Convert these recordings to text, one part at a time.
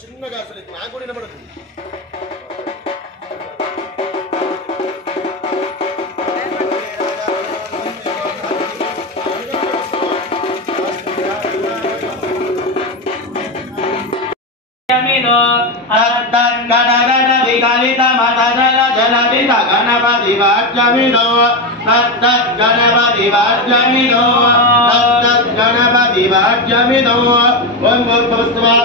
చిన్నగా అసలు నాకు కూడా వినపడదు. గణపతి వాద్యమిదో గణపతి వాద్యమిదో గణపతి వాద్యమిదో ఓం భూర్భువస్సువః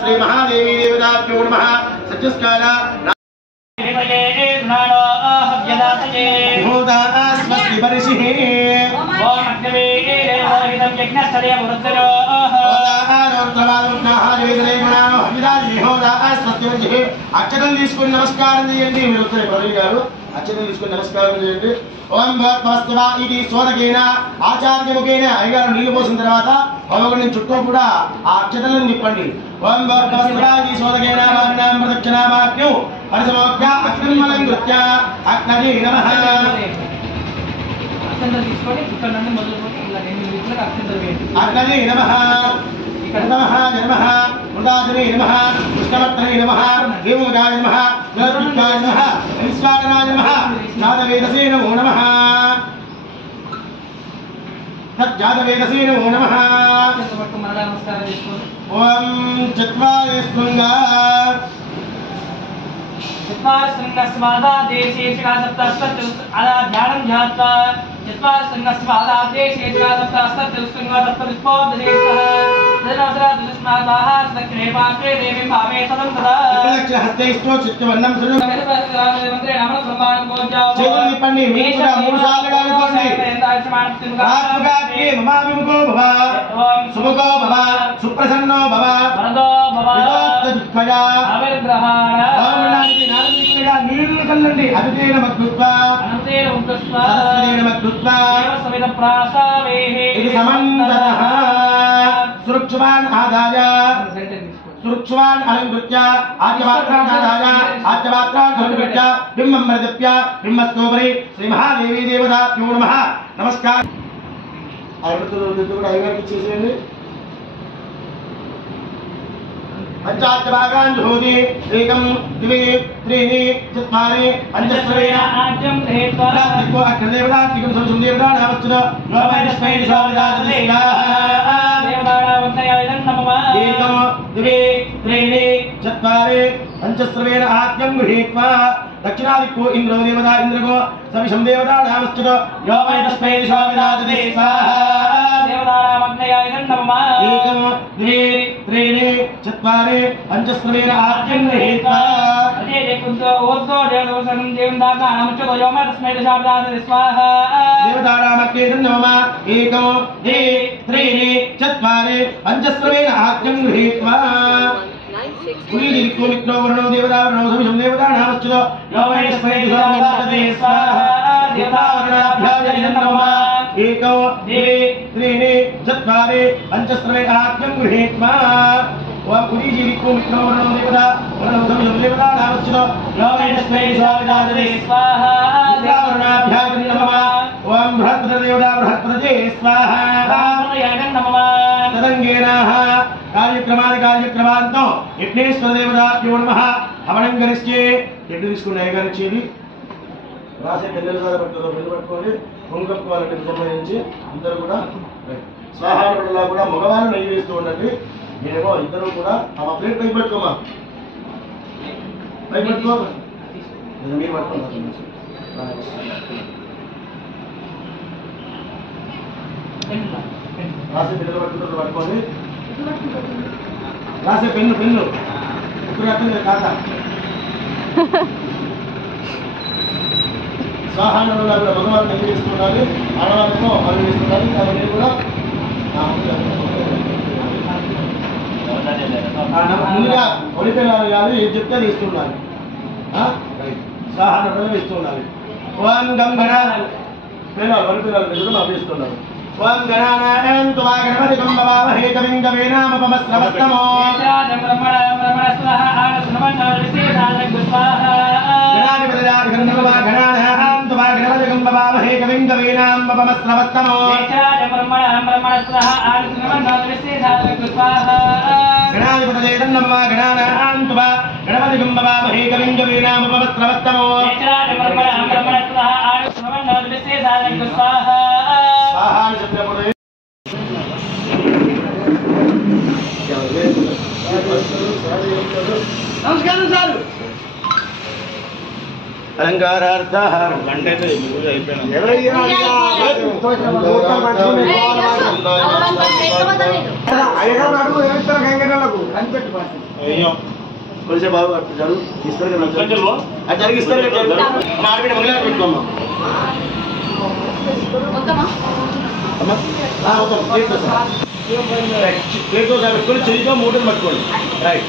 శ్రీ మహాదేవి దేవతాభ్యో నమః సత్యస్కార భూతాస్మస్తి పరిషిః ఓం అగ్నవే దేవహితం యజ్ఞస్థలే వృద్ధరో అక్షరం తీసుకుని నమస్కారం చేయండి. మీరు గారు అక్షరం తీసుకుని నమస్కారం చేయండి. ఓం భూర్భువస్సువః ఇది సోదకేన ఆచార్యముఖేన అయ్యగారు నీళ్లు పోసిన తర్వాత హోమగుండం చుట్టూ కూడా ఆ అక్షతలను నింపండి. ఓం భూర్భువస్సువః ఇది సోదకేన వారినాం ప్రదక్షిణామాజ్ఞం పరిసమోక్య అగ్నిమలంకృత్య అగ్నజే నమః. అగ్నజే నమః నమః నమః మృదాజనే నమః కృష్ణవర్ధనే నమః దేవోజాయ నమః గరుడాయ నమః విశ్వాకరాయ నమః జాతవేదసే నమో నమః తజ్జాతవేదసే నమో నమః. ఓం చత్వారే శృంగా चत्वारशृङ्गस्वादा देशे सप्तस्तुला ध्यानं ध्यात्वा चत्वारशृङ्गस्वादा देशे सप्तस्तुला तत्पुष्पोपदेशः दशरथदुष्मादाः दक्षिणे पार्श्वे देवीं भावे सदं सदा हस्तेष्टो चित्तवर्णं मंत्रे नाम ब्रह्माण्ड पूज्या चेतन पन्नी मीशा मूल साल गालिकोंडी आत्मगात्ये ममाविमुखो भव सुमुखो भव सुप्रसन्नो भव वरदो भव विदोत्तदिक्खया अविर्ग्रहाण भवनानि नारदिक्खया नील कल्लंडी अभितेन मद्भुत्वा अनन्तेन उद्दस्वा सरस्वतेन मद्भुत्वा देवसविद प्रासावेः इति समन्तरः सुरक्षवान् आदाय सुरक्षवान् अलंकृत्य आद्यमात्रान् आदाय आद्यमात्रान् अलंकृत्य बिम्बं प्रदीप्य बिम्बस्तोपरि श्री महादेवी देवताभ्यो नमः नमस्कार अरुणुतु కూడా అయ్యగారికి చేసేయండి. पंचाद्भागान् जुहोति एकं द्वे त्रीणि चत्वारि पञ्चस्वेन आद्यं हेत्वा दिक्को अग्रदेवता दिक्कं संदेवता नामस्तुतो नवैदस्मै स्वामिदासने देवतावन्तयायं नमः एकं द्वे त्रीणि चत्वारि पञ्चस्वेन आद्यं गृहीत्वा दक्षिणादिक्को इंद्रो देवता इंद्रको सविषं देवता नामस्तुतो नवैदस्मै स्वामिदासने देवतावन्तयायं नमः एकं द्वे त्रीणि चत्वारि पंचस्वेन आद्यं गृहीत्वा अजेजे कुंतो ओद्दो देवदोसनं देवदाता नामस्तुतो योमैदस्मै स्वामिदासने स्वाहा देवतानामक्के नमः एकं द्वे त्रीणि चत्वारि पञ्चस्वेन आद्यं गृहीत्वा उलीदिक्को मित्रो वर्णो देवतावर्णो सविषं देवता नामस्तुतो योमैदस्मै स्वामिदासने स्वाहा देवतावर्णाभ्यां नमः एकं द्वे त्रीणि चत्वारि पंचस्रवे आज्ञं गृहीत्वा ओम कुरीजी विक्को मित्रो वरणो देवता वरणो समयं देवता नामच्चितो योगेनस्मै स्वामिनादने स्वाहा वरणाभ्यागं नमः ओम बृहस्पति देवता बृहस्पतये स्वाहा ब्रह्मयागं नमः तदंगेनाः कार्यक्रमांतो यज्ञेश्वर देवताभ्यो नमः हवनं करिष्ये ఎడ్డు తీసుకుని అయ్యగారిచ్చేది రాసే పెళ్ళిళ్ళ ద్వారా పట్టుకో పెళ్ళి పట్టుకోండి కుంకుమకి సంబంధించి అందరూ కూడా స్వాహారులా కూడా మగవాళ్ళు నెయ్యి వేస్తూ ఉండండి నేనేమో ఇద్దరు కూడా ఆ ప్లేట్ పైకి పెట్టుకోమా పైకి పెట్టుకో మీరు పట్టుకోండి రాసే పెళ్ళిళ్ళు పట్టుకుంటారు పట్టుకోండి రాసే పెన్ను ఇప్పుడు అర్థం కాదా స్వాహానులా కూడా భగవాన్ నెయ్యి వేస్తున్నారు ఆడవాళ్ళతో అవి వేస్తున్నారు కాబట్టి కూడా ముందుగా ఒడిపిల్లలు కాదు ఏం చెప్తే అది ఇస్తున్నారు స్వాహానులు వేస్తున్నారు ఓం గం గణాలు పిల్లలు ఒడిపిల్లలు కూడా అవి ఇస్తున్నారు ఓం గణానాం త్వా గణపతిం భవామహే కవిం కవీనామపమస్రవస్తమో గణానాం త్వా గణపతిం భవామహే కవిం కవీనామపమస్రవస్తమో గణాధిపతయే నమః గణానాం త్వా గణపతిం భవామహే కవిం కవీనామపమస్రవస్తమో నమస్కారం సార్ అలంకారార్థ గంటే కొలిసే బాబు అట్టు ఇస్తారు కదా అది జరిగిస్తారు ఆడబిడ్డ మహిళ పెట్టుకోమ్మా ప్లేట్తో పెట్టుకొని చెయ్యితో మూటలు పట్టుకోండి రైట్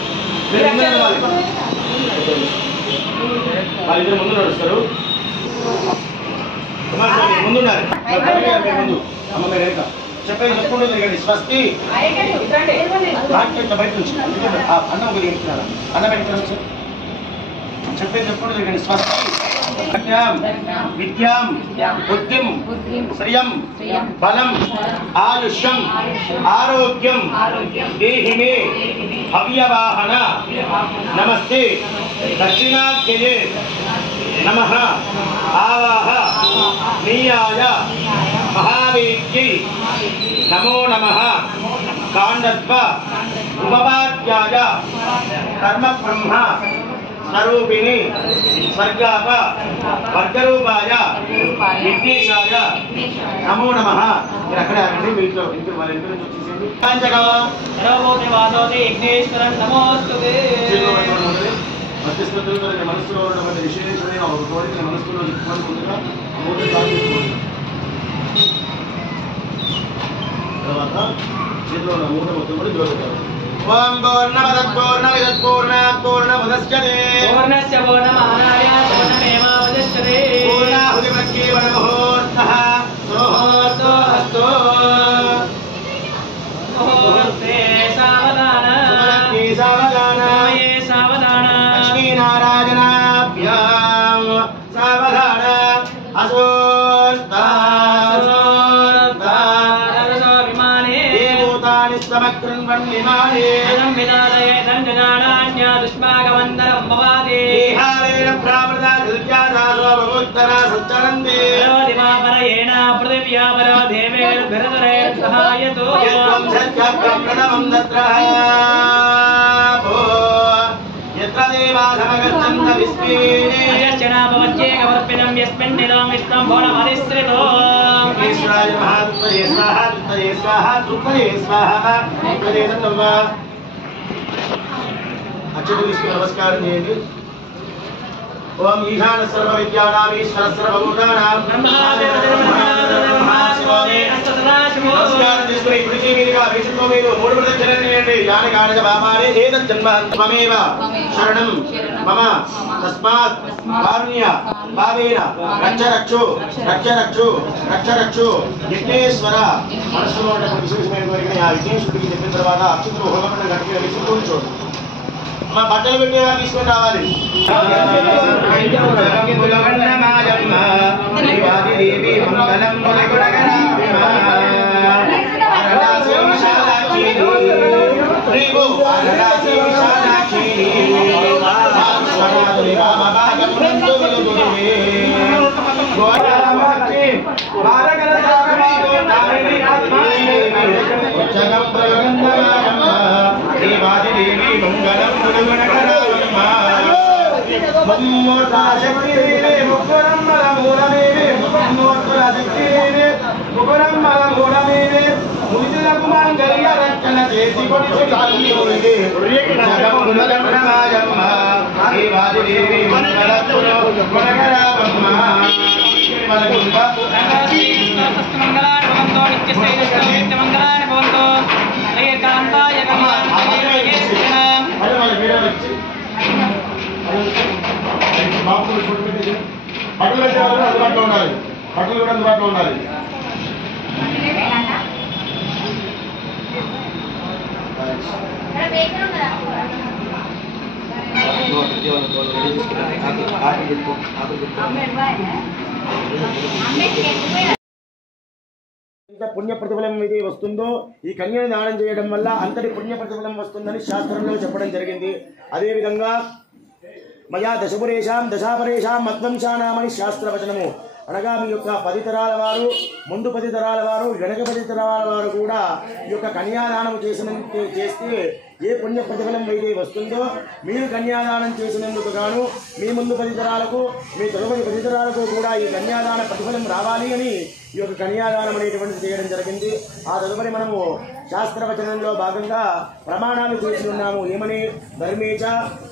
వాళ్ళిద్దరు ముందు నడుస్తారు ముందున్నారు ముందు అమ్మ మీరు వెనక చెప్పేది చెప్పుకుంటూ తిరగండి స్వస్తి బయట నుంచి అన్నం ఒక తింటున్నారా అన్నం పెట్టిన చెప్పేది చెప్పుకుంటూ తిరగండి స్వస్తి విద్యాం బుద్ధిం శ్రియం బలం ఆయుష్యం ఆరోగ్యం దేహి మే హవ్యవాహన నమస్తే దక్షిణాగ్యయే నమః ఆవాహ నీయాయ మహావేద్యై నమో నమః కాండత్వ ఉపవాద్యాయ కర్మ బ్రహ్మ స్వరూపిణి స్వర్గాప వర్గరూపాయ విఘ్నేశాయ నమో నమః. మీరు అక్కడ ఇంట్లో వాళ్ళ ఇంటి నుంచి వచ్చేసింది మధ్యస్థులతో మనసులో ఉన్నటువంటి విశేషమైన ఒక కోరిక మనసులో చెప్పుకొని ముందుగా తర్వాత చేతిలో ఉన్న మూట మొత్తం కూడా జోగుతారు. ఓం పూర్ణమదః పూర్ణముదచ్యతే పూర్ణస్య పూర్ణమాదాయ పూర్ణమేవావశిష్యతే పూర్ణాహుతిమధ్యే వనముహూర్తః సుముహూర్తో అస్తు ముహూర్తే సావధాన సమయే సావధాన లక్ష్మీనారాయణాభ్యాం సావధాన సమగ్రన్వన్నిమానే విదాలయే దంజనానాన్యా దుష్మాగవందనం భవాదే విహారేణ ప్రామృత దుర్యాదాసో భగోత్తరా సచ్చరందే దివాపరయేణ పృథివ్యాపరో దేవేర్భిరదరే సహాయతో యత్వం సత్యం ప్రణవం దత్రః యత్ర దేవాధమగతంత విస్మేనే అయశ్చనాపవచ్యేకవర్పిణం యస్మిన్నిదం విష్ణం భోనమధిశ్రితో ఈశ్వరాయ మహాత్మయే స్వాహా తుత్తయే స్వాహా తుత్తయే స్వాహా ప్రదేశం అక్షతలు తీసుకుని నమస్కారం చేయండి. ఓం ఈశాన సర్వ విద్యానాం ఈశ్వర సర్వభూతానాం నమస్కారం తీసుకుని పృథ్వీ మీదుగా విష్ణువు మీరు మూడు ప్రదక్షిణలు చేయండి. యాని కారజ భామానే ఏతత్ జన్మ త్వమేవ శరణం मम तस्मात् कारुण्य भावेन रक्ष रक्षु विघ्नेश्वर మనసులో ఉన్న విశేషమైన కోరికని ఆ విఘ్నేశ్వరుడికి చెప్పిన తర్వాత అక్షంతలు హోమమండలం గట్టిగా వేసి కూర్చోండి. మా బట్టలు పెట్టేలా తీసుకొని రావాలి. బట్టలు కూడా అందుబాటులో ఉండాలి. ఇంత పుణ్య ప్రతిఫలం ఏది వస్తుందో ఈ కన్యను దానం చేయడం వల్ల అంతటి పుణ్య ప్రతిఫలం వస్తుందని శాస్త్రంలో చెప్పడం జరిగింది. అదేవిధంగా మయా దశపురేషాం దశాపరేషాం మధ్వంశానామని శాస్త్రవచనము అనగా మీ యొక్క 10 తరాల వారు, ముందు 10 తరాల వారు, వెనక 10 తరాల వారు కూడా ఈ యొక్క కన్యాదానం చేస్తే ఏ పుణ్య ప్రతిఫలం అయితే వస్తుందో మీరు కన్యాదానం చేసినందుకు గాను మీ ముందు 10 తరాలకు, మీ తదుపరి 10 తరాలకు కూడా ఈ కన్యాదాన ప్రతిఫలం రావాలి అని ఈ యొక్క కన్యాదానం అనేటువంటిది చేయడం జరిగింది. ఆ తదుపరి మనము శాస్త్రవచనంలో భాగంగా ప్రమాణాలు చేసి ఉన్నాము. ఏమని? ధర్మేచ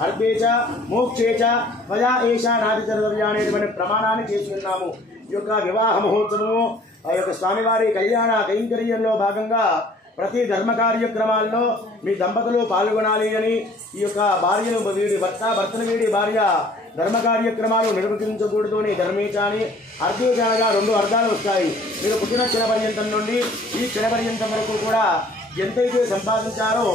అర్థేచ మోక్షేచ మయా ఏష నాదితరవ్య అనేటువంటి ప్రమాణాన్ని చేసి ఉన్నాము. ఈ యొక్క వివాహ మహోత్సవము, ఆ యొక్క స్వామివారి కళ్యాణ కైంకర్యంలో భాగంగా ప్రతి ధర్మ కార్యక్రమాల్లో మీ దంపతులు పాల్గొనాలి అని ఈ యొక్క భార్యను వీడి భర్తను వీడి భార్య ధర్మ కార్యక్రమాలు నిర్వహించకూడదు అని ధర్మేచాని. అర్ధేచానగా 2 అర్థాలు వస్తాయి. మీరు పుట్టిన క్షణ పర్యంతం నుండి ఈ క్షణ పర్యంతం వరకు కూడా ఎంతైతే సంపాదించారో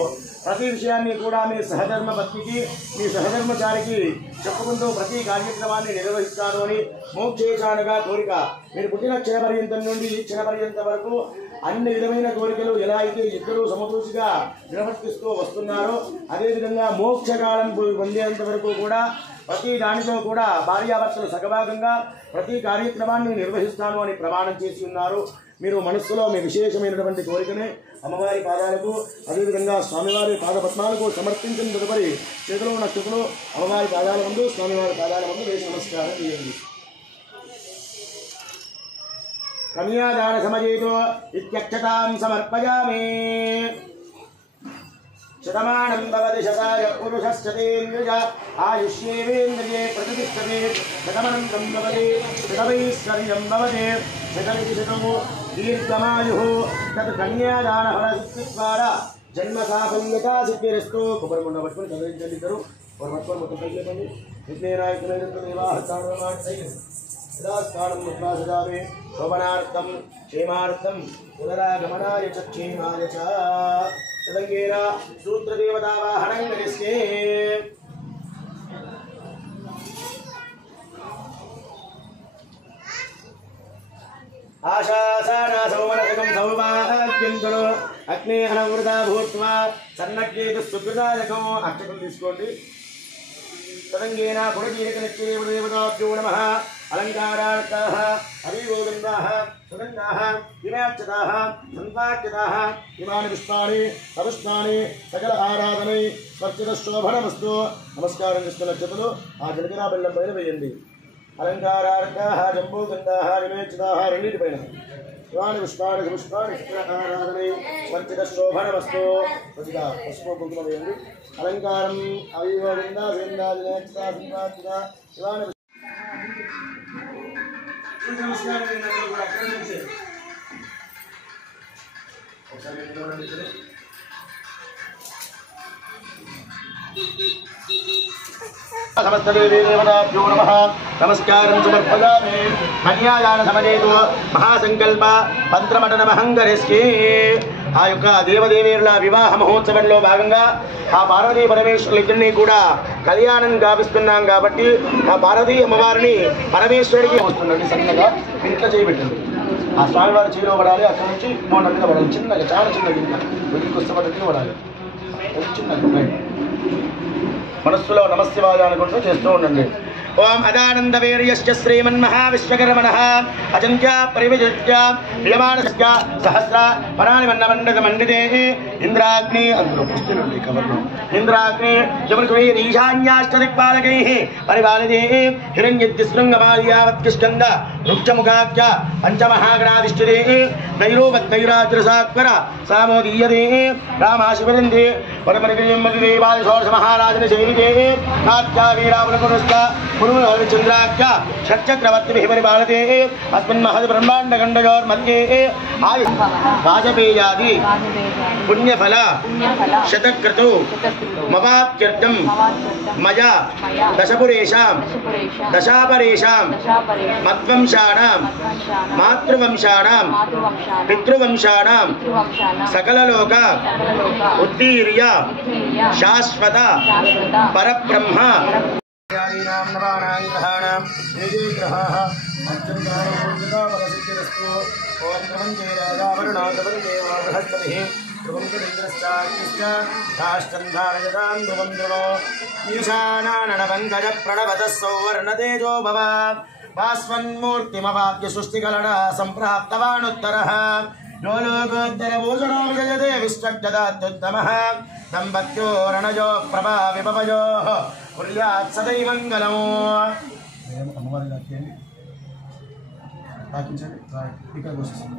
ప్రతి విషయాన్ని కూడా మీ సహధర్మ పత్నికి, మీ సహధర్మచారికి చెప్పుకుంటూ ప్రతి కార్యక్రమాన్ని నిర్వహిస్తారు అని. మోక్షేచానగా కోరిక. మీరు పుట్టిన క్షణ పర్యంతం నుండి ఈ క్షణ పర్యంతం వరకు అన్ని విధమైన కోరికలు ఎలా అయితే ఇద్దరు సమతూసిగా నిర్వర్తిస్తూ వస్తున్నారో అదేవిధంగా మోక్షకాలం పొందేంత వరకు కూడా ప్రతి దానితో కూడా భార్యాభర్తలు సగభాగంగా ప్రతి కార్యక్రమాన్ని నిర్వహిస్తాను అని ప్రమాణం చేసి ఉన్నారు. మీరు మనస్సులో మీ విశేషమైనటువంటి కోరికనే అమ్మవారి పాదాలకు అదేవిధంగా స్వామివారి పాదపద్మాలకు సమర్పించిన తదుపరి చేతిలో ఉన్న స్థితిలో అమ్మవారి పాదాల ముందు, స్వామివారి పాదాల ముందు వేసి నమస్కారం చేయండి. కన్యాదాన సమయేతో ఇత్యక్షతాం సమర్పయామి. శతమానం భవతి శతాయ పురుషశ్చతేంద్రియ ఆయుష్యేవేంద్రియే ప్రతిష్టతే శతమనంతం భవతి శతమైశ్వర్యం భవతి శతమితి శతము దీర్ఘమాయుః. తత్ కన్యాదాన ఫలసిద్ధి ద్వారా జన్మ సాఫల్యతా సిద్ధిరస్తు. కొబ్బరి మొండ పట్టుకొని చదివించండి. ఇద్దరు ఒకరు పట్టుకొని మొత్తం పైకి లేపండి. విఘ్నేనాయకులైన దేవాహస్తానం యదాస్థానం ముద్రాసదామే శోభనార్థం క్షేమార్థం పునరాగమనాయ చ క్షేమాయ చ తదంగేన సూత్రదేవతావాహనం కరిష్యే. ఆశాసానాసౌమనకం సౌభాగ్యంతులు అగ్నే అనవృత భూత్వా సన్నగ్యేతు సుకృతాయకం. అక్షతలు తీసుకోండి. తదంగేన గుణకీలకనిత్యేవదేవతాభ్యో నమః. అలంకారార్థాః అభివోగంధాః సుగంధాః వినాక్షతాః సంపాక్యతాః ఇమాని పుష్పాణి సపుష్పాణి సకల ఆరాధనై స్వర్చిత శోభనమస్తు. నమస్కారం చేసుకున్న నక్షత్రాలు ఆ జలకరా బెల్లం పైన వేయండి. అలంకారార్థాః జంబూగంధాః వినాక్షతాః రెండింటిపైన ఇమాని పుష్పాణి సపుష్పాణి సకల ఆరాధనై స్వర్చిత శోభనమస్తు. కొద్దిగా పసుపు కుంకుమ వేయండి. అలంకారం అవివోగంధ వినందా వినాక్షత సంపాక్యత ఇమాని నమస్కారం. ఒకసారి समस्त देवताभ्यो नमः नमस्कारं समर्पयामि कन्यादान समयेतु महासंकल्प మంత్రమటనమహంకరిస్తే ఆ యొక్క దేవదేవేరుల వివాహ మహోత్సవంలో భాగంగా ఆ పార్వతీ పరమేశ్వరులిద్దరినీ కూడా కళ్యాణం గావిస్తున్నాం కాబట్టి ఆ పార్వతీ అమ్మవారిని పరమేశ్వరుడికి వస్తుందండి. సన్నగా ఇంట్లో చేయబెట్టండి. ఆ స్వామివారి చేతిలో పడాలి. అక్కడి నుంచి నోట మీద పడాలి. చిన్నగా చాలా చిన్నగా ఇంకా వెలికి వస్తపడికి పడాలి. చిన్నగా మనస్సులో నమశివాయ అనుకుంటూ చేస్తూ ఉండండి. ఓం అదానంద వీర్యశ్చ శ్రీమన్మహావిశ్వకర్మణః అచంత్య పరివిజత్య ప్రియమాణస్య సహస్ర పరాణి మన్నమండత మండితే ఇంద్రాగ్ని అందులో పుస్తకండి కవర్లో ఇంద్రాగ్ని యమునై ఈశాన్యాష్టదిక్పాలకైః పరిపాలితే హిరణ్యద్శృంగమాల్యావత్కిష్కంద వృక్షముఖాఖ్య పంచమహాగణాధిష్ఠితే దైరోవద్దైరాజ్రసాత్వర సామోదీయతే రామాశివరందే పరమరిగిరిమదిదేవాది షోడశ మహారాజన శైలితే నాట్యా వీరావనకురుస్త చంద్రాఖ్య షట్చక్రవర్తి పరిపాలతే అస్మిన్ మహద్ బ్రహ్మాండ గండయోర్मध्ये వాజపేయాది పుణ్యఫల శతక్రతు మవాప్త్యర్థం మయా దశపురేషాం దశాపరేషాం మద్వంశానాం మాతృవంశానాం పితృవంశానాం సకలలోక ఉత్తీర్య శాశ్వత పరబ్రహ్మ ्यादीनां नवानां ग्रहाणां निजे ग्रहाः अत्यन्तानुमूर्तिकामलसिद्धिरस्तु ॐ प्रपञ्चे राजावरुणादवरुदेव बृहस्पतिः ध्रुवङ्करिन्द्रश्चाग्निश्च काष्ठन्धारयतां ध्रुवं ध्रुवो ईशानाननपङ्कजप्रणवतः सौवर्णतेजो भव भास्वन्मूर्तिमवाप्य सृष्टिकलना सम्प्राप्तवानुत्तरः यो लोकोत्तरभूषणो विजयते विष्टग्ददात्युत्तमः दम्पत्यो रणजो प्रभा विपवयोः कुर्यात् सदैवमङ्गलम् అమ్మవారి గారికి తాకించండి. ఇక్కడ పోసేసింది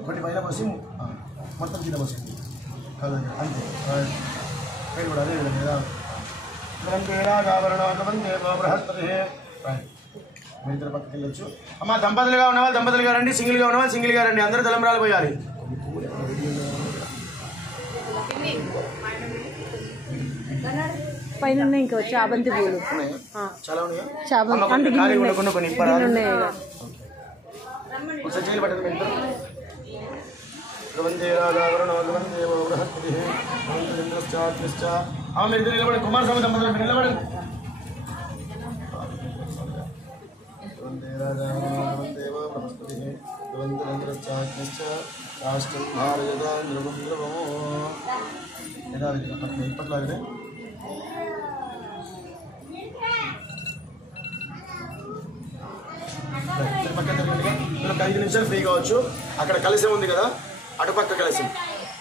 ఒకటి పైన పోసి మొత్తం కింద పోసింది కాదండి అంతే పేరు కూడా అదే విధంగా బృహస్పతి మీ ఇద్దరు పక్కకి వెళ్ళొచ్చు. అమ్మ దంపతులుగా ఉన్నవాళ్ళు దంపతులుగా రండి, సింగిల్గా ఉన్నవాళ్ళు సింగిల్గా రండి. అందరూ తలంబ్రాలు పోయాలి. పైన ఇంకా చాబంతి పూలు చాలా ఉన్నాయి. కుమారస్వామి దంపతులు నిలబడండి. ఇప్పట్లాగే పక్కన తిరగండి. ఒక 5 నిమిషాలు ఫ్రీ కావచ్చు. అక్కడ కలశం ఉంది కదా, అటుపక్క కలశం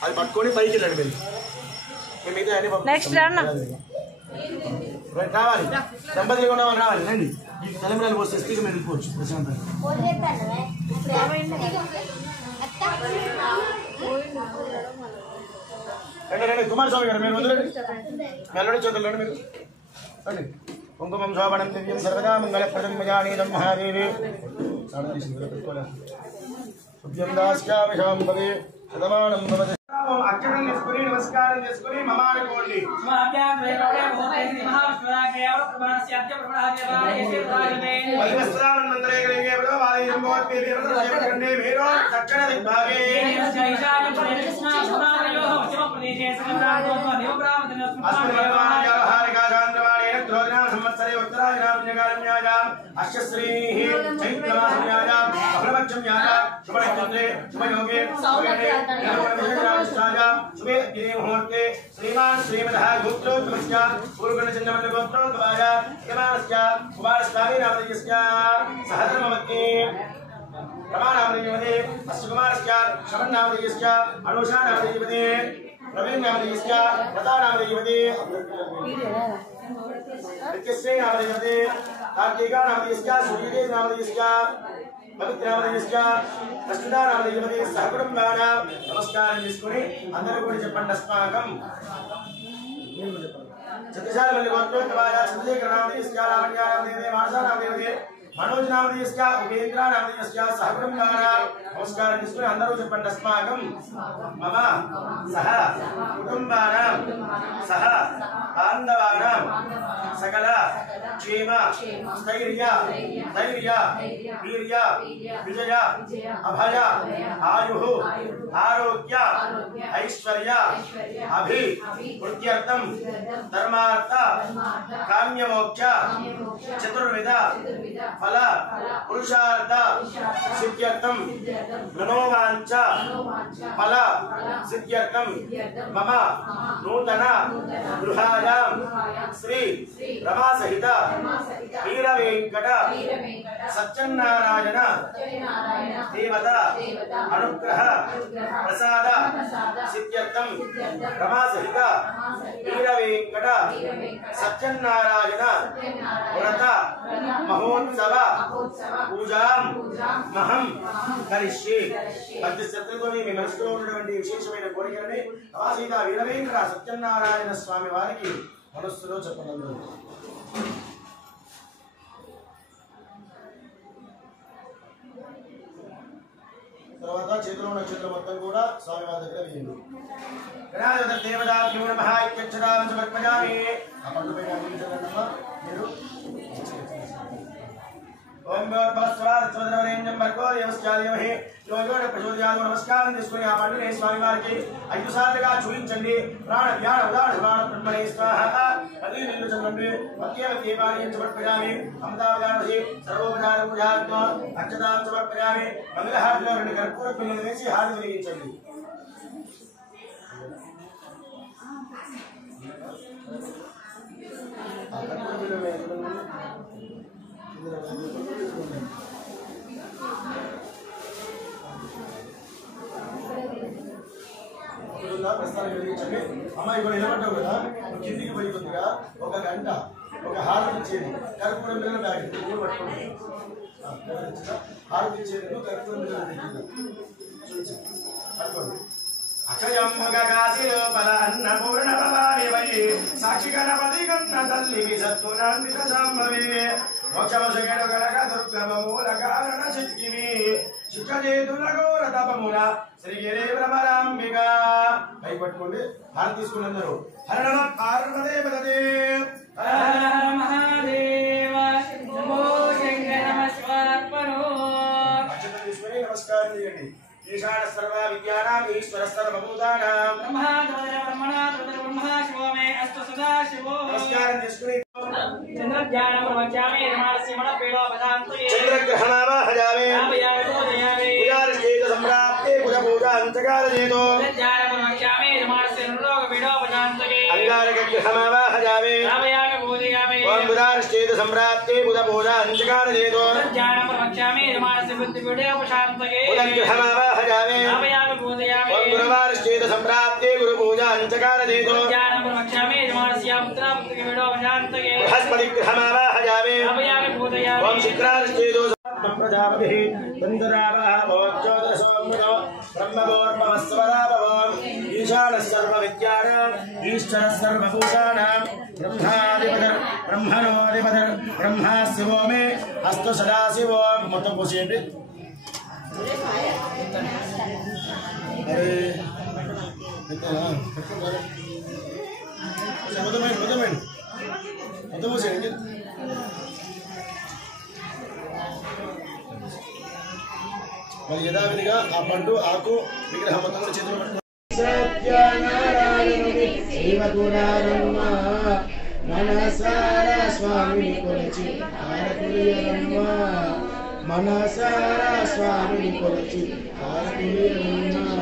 అది పట్టుకొని పైకి వెళ్ళండి. మీరు మిగతా రావాలి. దంపతులు కూడా రావాలి. రండి. ఈ తలంబ్రాలు పోస్తే స్త్రీకి మీరు వెళ్ళిపోవచ్చు ప్రశాంతంగా. రండి కుమారస్వామి గారు మీరు వదలండి. మెల్లడి చేతులు రండి. మీరు రండి. కుంకుమం శోభనం దివ్యం సర్వదా మంగళప్రదం మజానీయం మహాదేవి శుభ్యం దాస్యామిషాం పదే శతమానం భవతి. అక్షరం తీసుకుని నమస్కారం చేసుకుని మమానుకోండి. దక్షిణ దిగ్భాగే సంవత్సరే ఉత్తరాయణాం అశ్వశ్రీః చైత్రమాసంయాం అభ్రవక్షంయాం శుభనక్షత్రే శుభయోగే శుభే దినే ముహూర్తే శ్రీమాన్ శ్రీమదః గోత్రోద్భవస్య పూర్వగణచంద్రమण्ड గోత్రోద్భవాయ యమానస్య కుమారస్వామి నామధేయస్య సహధర్మమగ్నే ప్రమాణామధేయవదే అస్య కుమారస్య శవన్నామధేయస్య అనూషా నామధేయవదే ప్రవీణ్ నామధేయస్య లతా నామధేయవదే నిత్యశ్రీ నామధేయవదే కార్తీకా నామధేయస్య సూర్యదేవ నామధేయస్య పవిత్ర నామధేయస్య అష్టుదా నామధేయవదే సహకుటుంబానాం నమస్కారం చేసుకుని అందరూ కూడా చెప్పండి. అస్మాకం చతుశాల మల్లి గోత్రోద్భవాయ చంద్రశేఖర నామధేయస్య లావణ్యా నామధేయవదే మానసా నామధేయవదే మనోజ్ నామధేయస్య ఉపేంద్ర నామధేయస్య సహకుటుంబానాం నమస్కారం చేసుకుని అందరూ చెప్పండి. అస్మాకం మమ సహ కుటుంబానాం సహ బాంధవానాం सकल क्षेम स्थैर्य धैर्य वीर्य विजय अभय आयु आरोग्य ऐश्वर्य अभिवृद्ध्यर्थं धर्मार्थ काम्यमोक्ष चतुर्विध फल पुरुषार्थ सिद्ध्यर्थं मनोवांछ फल सिद्ध्यर्थं मम नूतन गृहायां श्री रमा सहित वीर वेंकट सत्यनारायण देवता अनुग्रह प्रसाद सिद्ध्यर्थं रमा सहित वीर वेंकट सत्यनारायण व्रत महोत्सव पूजां महं करिष्ये మధ్యస్థతతోని మీ మనసులో ఉన్నటువంటి విశేషమైన కోరికలని సీతా వీర వెంకట సత్యనారాయణ స్వామి వారికి మనస్సులో చెప్పనందు తర్వాత చేతిలో నక్షత్రం మొత్తం కూడా స్వామి వారి దగ్గర వేయండి గణాధిపత దేవతాభ్యో నమః ఇత్యక్షరాం సమర్పయామి ఆ పండుపైన అందించగలమా మీరు ओम भगवत्स्वाद चंद्रवरेण्यं भर्गो देवस्यादिमहे यो यो प्रचोदयात् नमस्कार తీసుకొని ఆ పండునే స్వామి వారికి 5 సార్లుగా చూయించండి ప్రాణ ధ్యాన ఉదాహరణ స్మరణ బ్రహ్మణే స్వాహ అది నిన్ను చంద్రుని మధ్య దీపాన్ని సమర్పయామి అమృతావదానసి సర్వోపచార పూజాత్మ అక్షతాం సమర్పయామి మంగళహారతిలో 2 కర్పూర బిళ్ళలు వేసి హారతి వెలిగించండి ఆ కర్పూర బిళ్ళలు వేయండి ప్రస్తుతానికి వెలిగించండి అమ్మాయి కూడా నిలబడ్డావు కదా కిందికి పోయి కొద్దిగా 1 గంట ఒక హారతి ఇచ్చేది కర్పూరం బిళ్ళల ప్యాకెట్ కూడా పట్టుకోండి హారతి ఇచ్చేది కర్పూరం బిళ్ళల పట్టుకోండి అక్షయం మగగాసిలో బల అన్నపూర్ణ భవాని వై సాక్షి గణపతి గన్న తల్లి సత్తునాన్విత సంభవే మోక్షమసగడు గణక దుర్గమ మూల కారణ శక్తివి శిక్షజేతుల ఘోర తపముల శ్రీగిరి భ్రమరాంబిక పై పట్టుకోండి హారతి తీసుకుని అందరూ హర నమ పార్వదేవదే హర మహాదేవ నమో శంకర నమస్కారపరో అక్షత తీసుకొని నమస్కారం చేయండి ఈశాన సర్వ విద్యానాం ఈశ్వర సర్వభూతానాం బ్రహ్మా శివమే అస్తు సదా శివో నమస్కారం చేసుకుని చంద్రగ్రహణ ప్రవచామి రమాస్యమణ పీడోపదాంతయే చంద్రగ్రహణావహజామి పూజారిచేత సంప్రాప్తే కుజ పూజ అంతకారయేతో చంద్రగ్రహణ ప్రవచామి రమాస్య నిరోగ పీడోపదాంతయే అంగారగ్రహణావహజామి రామయామి పూజయామి ఓం పూజారిచేత సంప్రాప్తే కుజ పూజ అంతకారయేతో చంద్రగ్రహణ ప్రవచామి రమాస్య బుద్ధి పీడోపశాంతయే చంద్రగ్రహణావహజామి రామయామి పూజయామి ఓం గురువారిచేత సంప్రాప్తే గురు పూజ అంతకారయేతో చంద్రగ్రహణ ప్రవచామి రమాస్య పుత్ర పుత్రిక పీడోపశాంతయే बृहस्पति ग्रहमावाहयामि ओम शुक्रार्चेदो प्रजापतिः चन्द्रावः भवज्योतिषोऽमृतो ब्रह्मभोर्भवस्वराभवो ईशानः सर्वविद्यानाम् ईश्वरः सर्वभूतानां ब्रह्मणोऽधिपतिर् ब्रह्मा शिवो मे अस्तु सदाशिवो మొత్తం పోసేయండి అరే మొదలైంది మొత్తం పోసేయండి మరి యథావిధిగా ఆ పండు ఆకు విగ్రహం మొత్తం కూడా చేతులు సత్యనారాయణుని శ్రీమగుణారమ్మ మనసారా స్వామిని కొలిచి హారతులియమ్మ మనసారా స్వామిని కొలిచి హారతులియమ్మ